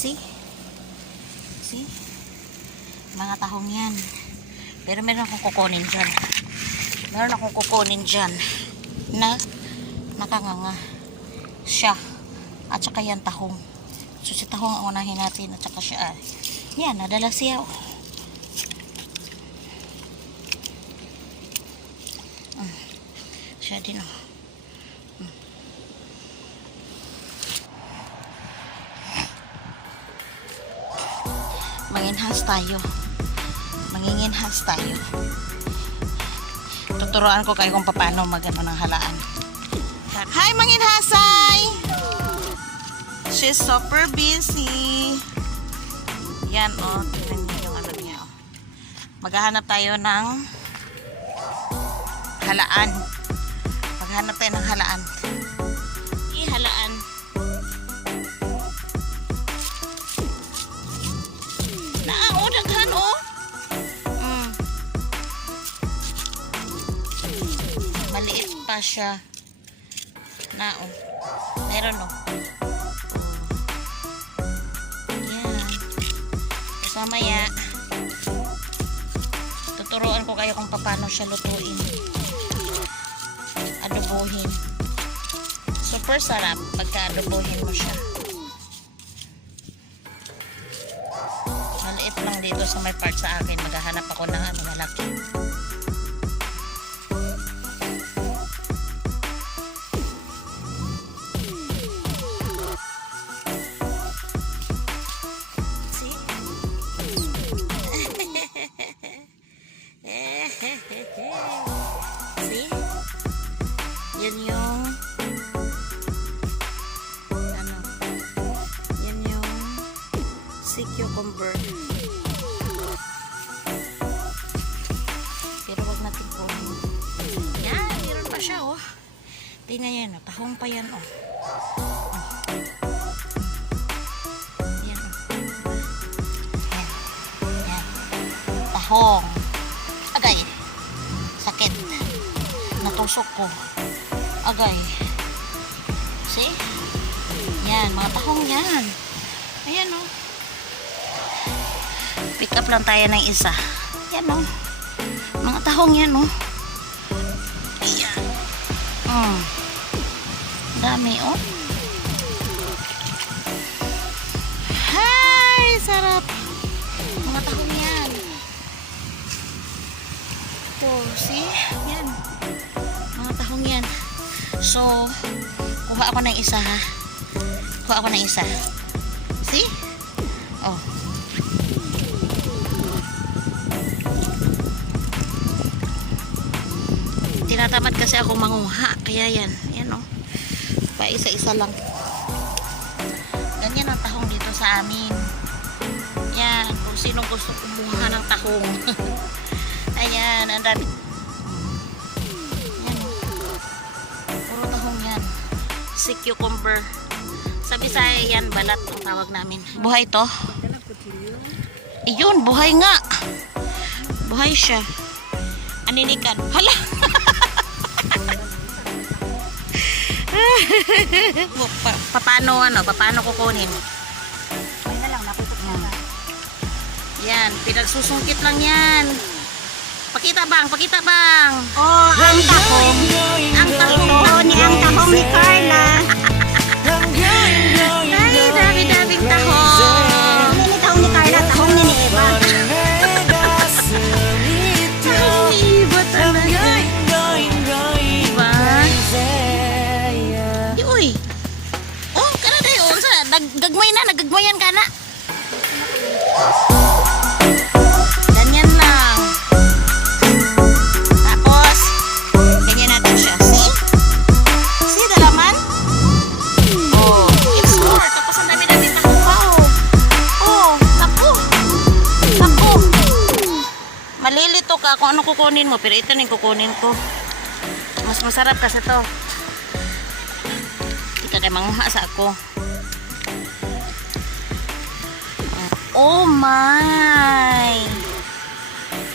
See? See? Mga tahong yan. Pero meron akong kukunin dyan. Meron akong kukunin dyan na nakanganga siya. At saka yan tahong. So si tahong ang unahin natin at saka siya. Yan, nadala siya. Siya din oh. Manginhas tayo. Manginginhas tayo. Tuturuan ko kayo kung paano magano ng halaan. Hi manginhasay! She's super busy. Yan oh, tingnan niyo yung ano niya oh. Maghahanap tayo ng halaan. Maghanap tayo ng halaan. Halaan. Daghan oh. Maliit pa siya. Na oh. Meron oh. Yan. So maya tuturuan ko kayo kung paano siya lutuin. Adobohin. Super sarap pagka adobohin mo siya. Maliit lang dito sa may part sa akin. Maghahanap ako ng malaki. See? See? Yan yung ano? Yan yung sea cucumber. Pero wag natin kunin. Yan, meron pa siya oh. Tingnan yan oh, tahong pa yan oh. Yan oh. Yan. Tahong. Agay. Sakit. Natusok ko. Agay. See? Yan, mga tahong yan. Ayan oh. Pick up lang tayo ng isa. Yan oh. Mga tahong yan oh. Ayan. Dami oh. Hi! Sarap. Mga tahong yan. Oh, see? Yan. Mga tahong yan. So, kuha ako ng isa ha. Kuha ako ng isa. See? Oh. Tinatamad kasi ako manguha. Kaya yan. Yan o. Pa isa-isa lang. Ganyan ang tahong dito sa amin. Yan. Kung sino gusto kumuha ng tahong. Ayan. Ang dami. Yan o. Puro tahong yan. Sea cucumber. Sa Bisaya yan. Balat ang tawag namin. Buhay to. Iyon. Buhay nga. Buhay siya. Aninikan. Hala. Paano kukunin? Ay na lang, nakutot na. Yan, pinagsusungkit lang yan. Pakita bang, pakita bang. Oh, ang tahong. Ang tahong. Oo, ni ang tahong ni Carla. Ay, dami-daming tahong. Hindi ni tahong ni Carla, tahong ni Eva. Tahong ni Eva talaga. Diba? Di, uy. Oh, kana dayo. Nagagmay na, nagagmayan ka na. Ganyan lang. Tapos, ganyan natin siya. See? See the laman? Oh, it's more. Tapos ang dami-dami tahong pa, oh. Oh, tapo. Tapo. Malilito ka kung ano kukunin mo. Pero ito na yung kukunin ko. Mas masarap kasi to. Ika kayo manguha sa ako. Oh my!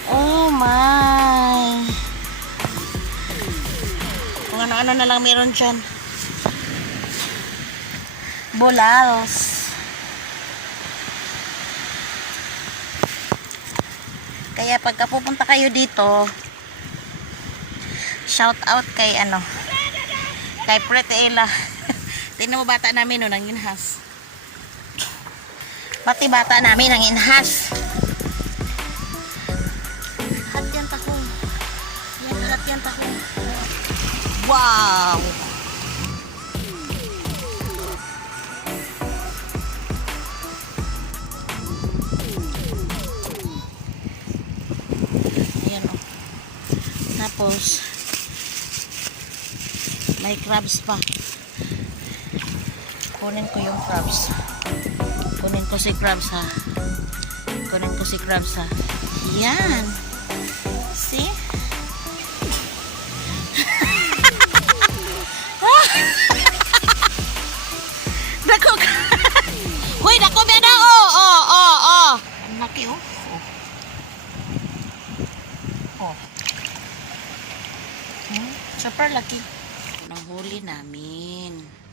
Oh my! Kung ano-ano na lang meron dyan. Bolalos. Kaya pagka pupunta kayo dito, shout out kay kay Pretty Ella. Tingnan mo bata namin no, nanginhas. Pati bata namin nanginhas. Lahat yan tahong. Yan, lahat yan tahong. Wow! Ayan o. Tapos, may crabs pa. Kunin ko yung crabs. Kunin ko si crabs ha. Kunin ko si crabs ha. Yan. See? Dako ka. Hoy, dako ba na? Oh. Ang laki oh. Oh. Super laki. Nang huli namin.